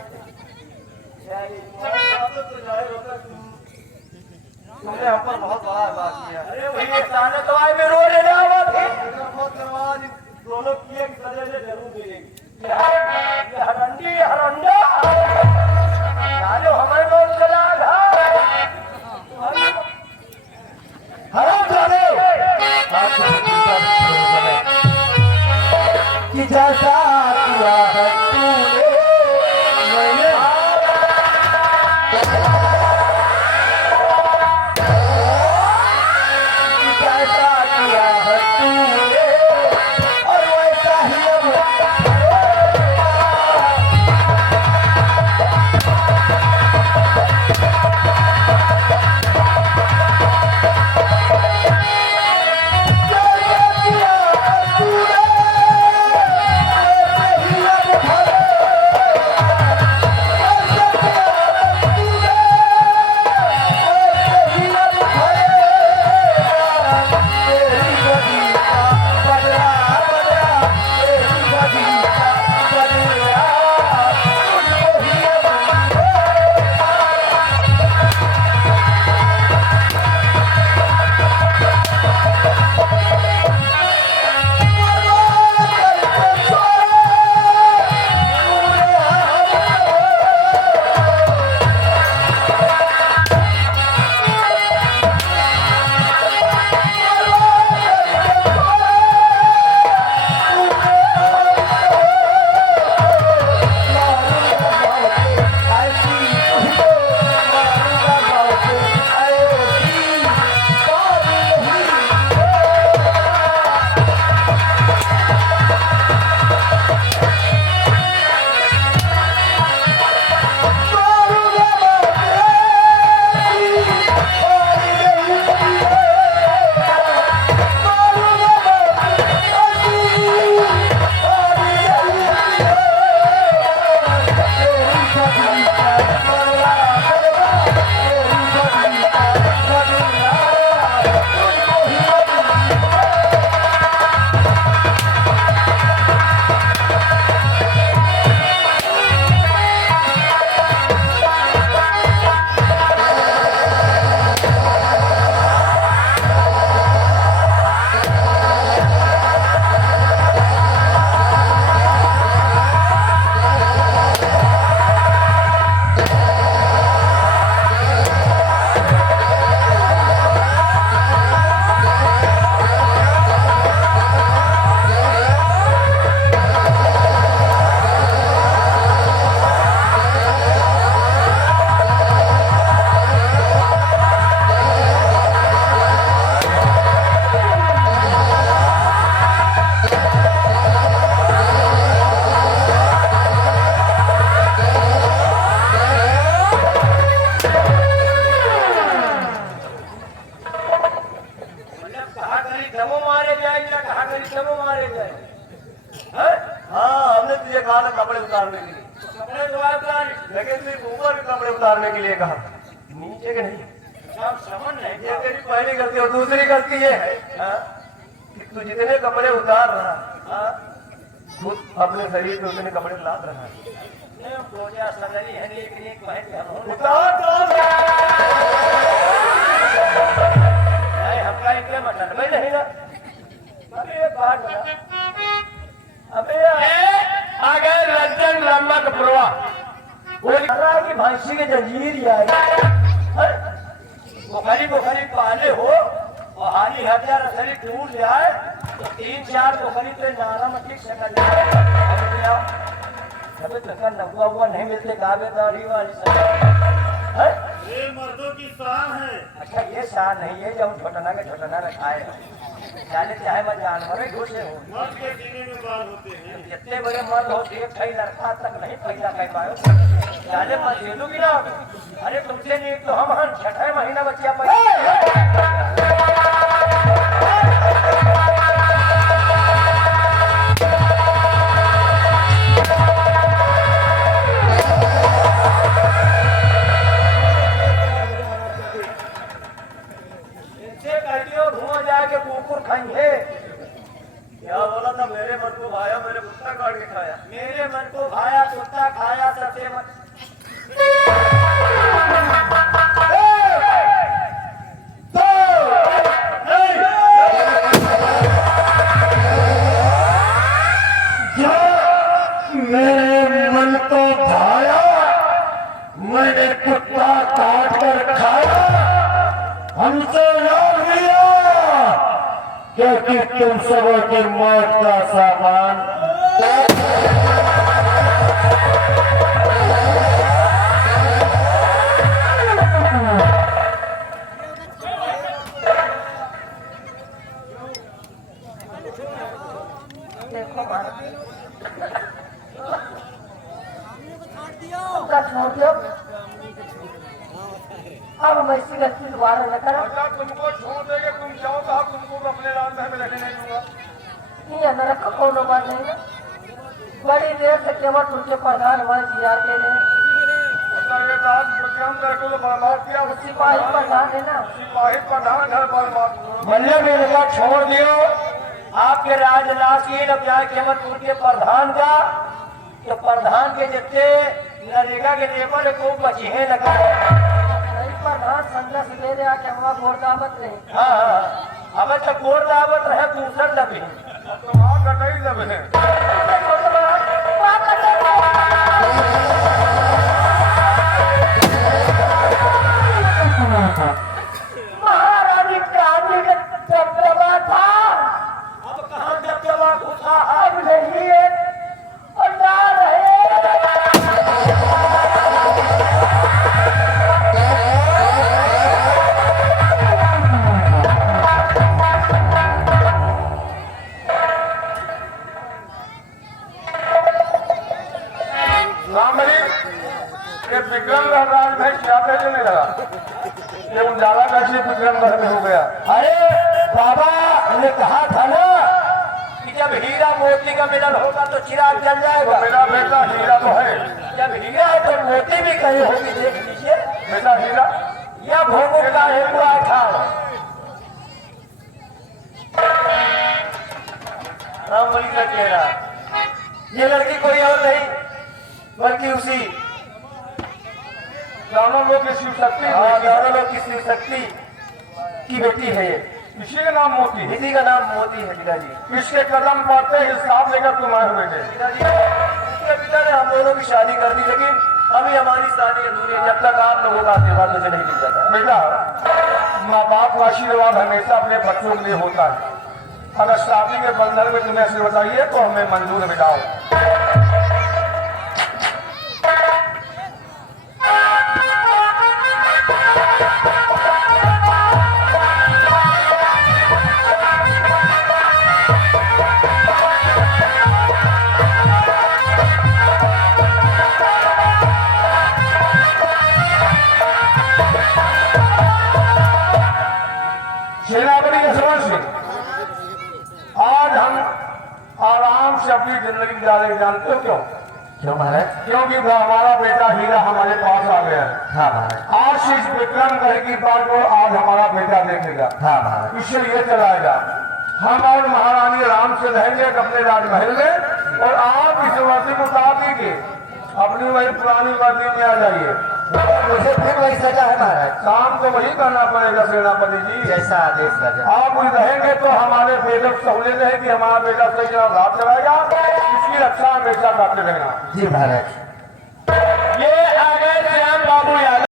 तुमने हम पर बहुत बड़ा बात किया। अरे वही ताने तो आए में रो लेना हुआ थे। दोनों किए कि सजा जरूर मिलेगी। ये हरंडी हरंडा डालो हमारे लोग चला हराम जाने कि जैसा किया है तूने मैंने कि जैसा किया है तूने और वैसा ही अब लेकिन सिर्फ ऊपर के कपड़े उतारने के लिए कहा, नीचे के नहीं। सब समझ नहीं। ये तेरी पहली गलती और दूसरी गलती ये है कि तू जितने कपड़े उतार रहा हाँ, खुद अपने शरीर पे उतने कपड़े लाद रहा है। नहीं बोझा सगरी है लेकिन एक पहन के हम उतार तो नहीं हमका इनके मटन में नहीं ना। अबे एक बात बता, अबे आ गए रंजन लम्बा कपड़वा, वो लिख रहा है कि भैंसी के जंजीर यार पोखरी पोखरी पाले हो और हारी हथियार असली टूट जाए तो 3-4 पोखरी पे नाला में ठीक से कर लिया। अबे तक नगुआ हुआ नहीं मिलते गावे दौड़ी वाली सब ये मर्दों की शान है। अच्छा ये शान नहीं है जब छोटना के छोटना रखा है जाने चाहे मैं जानवर घुसे हो मर्द के सीने में बाल होते हैं। जितने बड़े मर्द हो एक कई लड़का तक नहीं पैदा कर पाए जाने मैं झेलू की ना। अरे तुमसे नहीं तो हम 6 महीना बच्चा पैदा इनसे कहती हो धुआं जाके कुकुर खाएंगे। क्या बोला था? मेरे मन को भाया, मेरे कुत्ता काट के खाया। मेरे मन को खाया कुत्ता खाया सबसे मन मेरे मन को भाया, मैंने कुत्ता काट कर खाया, हमसे याद लिया क्योंकि तुम सबों की मौत का सामान देखो उनका छोड़ दो, अब मैं इसी गलती दोबारा न करा। अच्छा तुमको छोड़ देंगे, तुम जाओ साहब, तुमको मैं अपने रास्ते में रहने नहीं दूंगा। ये नरक का कोनो बात नहीं है। बड़ी देर से केवल तुझे प्रधान हुआ जिया के लिए मतलब ये बात बचम करके तो बर्बाद किया। सिपाही प्रधान है ना। सिपाही प्रधान घर बर्बाद। मल्ले मेरे का छोड़ दियो आपके राजनासीन अब जाए केवलपुर के प्रधान का तो प्रधान के जितने नरेगा के लेबर को बचिए लगा। नहीं प्रधान संजय सवेरे आके हमारा गोर दावत रहे। हाँ अब तक गोर दावत रहे दूसर लबी तो वहाँ कटाई जब है। महारानी क्रांति का दबदबा था, अब कहाँ दबदबा घुसा अब नहीं है और ना रहे। रामबली, ये विक्रम राज भाई क्या कहने लगा? ये उजाला कैसे विक्रम घर में हो गया? अरे बाबा ने कहा था ना कि जब हीरा मोती का मिलन होगा तो चिराग जल तो जाएगा। मेरा बेटा हीरा तो है। जब हीरा है तो मोती भी कहीं होगी देख लीजिए। बेटा हीरा यह भोगों का हुआ था। रामबली का चेहरा ये लड़की कोई और नहीं बल्कि उसी दोनों लोग की शिव शक्ति दोनों लोग की शिव शक्ति की बेटी है ये। इसी का नाम मोती है। इसी का नाम मोती है पिताजी। इसके कदम पड़ते हिसाब लेकर तुम्हारे बेटे। पिताजी इसके पिता ने हम दोनों की शादी कर दी लेकिन अभी हमारी शादी अधूरी है जब तक आप लोगों का आशीर्वाद मुझे नहीं मिल जाता। बेटा माँ बाप का आशीर्वाद हमेशा अपने बच्चों के लिए होता है। अगर शादी के बंधन में तुम्हें आशीर्वाद चाहिए तो हमें मंजूर बिठाओ। सेनापति यशवंत सिंह, आज हम आराम से अपनी जिंदगी गुजारे, जानते हो क्यों? क्यों महाराज? क्योंकि वो हमारा बेटा हीरा हमारे पास आ गया है। हाँ महाराज। आज इस विक्रम घर की बात को आज हमारा बेटा देखेगा। हाँ महाराज। इससे ये चलाएगा, हम और महारानी आराम से रहेंगे अपने राजमहल में, और आप इस वर्दी को उतार दीजिए, अपनी वही पुरानी वर्दी में आ जाइए। मुझे फिर वही सजा है महाराज। काम तो वही करना पड़ेगा सेनापति जी। जैसा आदेश राजा। आप रहेंगे तो हमारे बेटे को सहूलियत है कि हमारा बेटा सही जगह घाट चलाएगा, इसकी रक्षा हमेशा करते रहना। जी महाराज। ये आ गए श्याम बाबू यादव।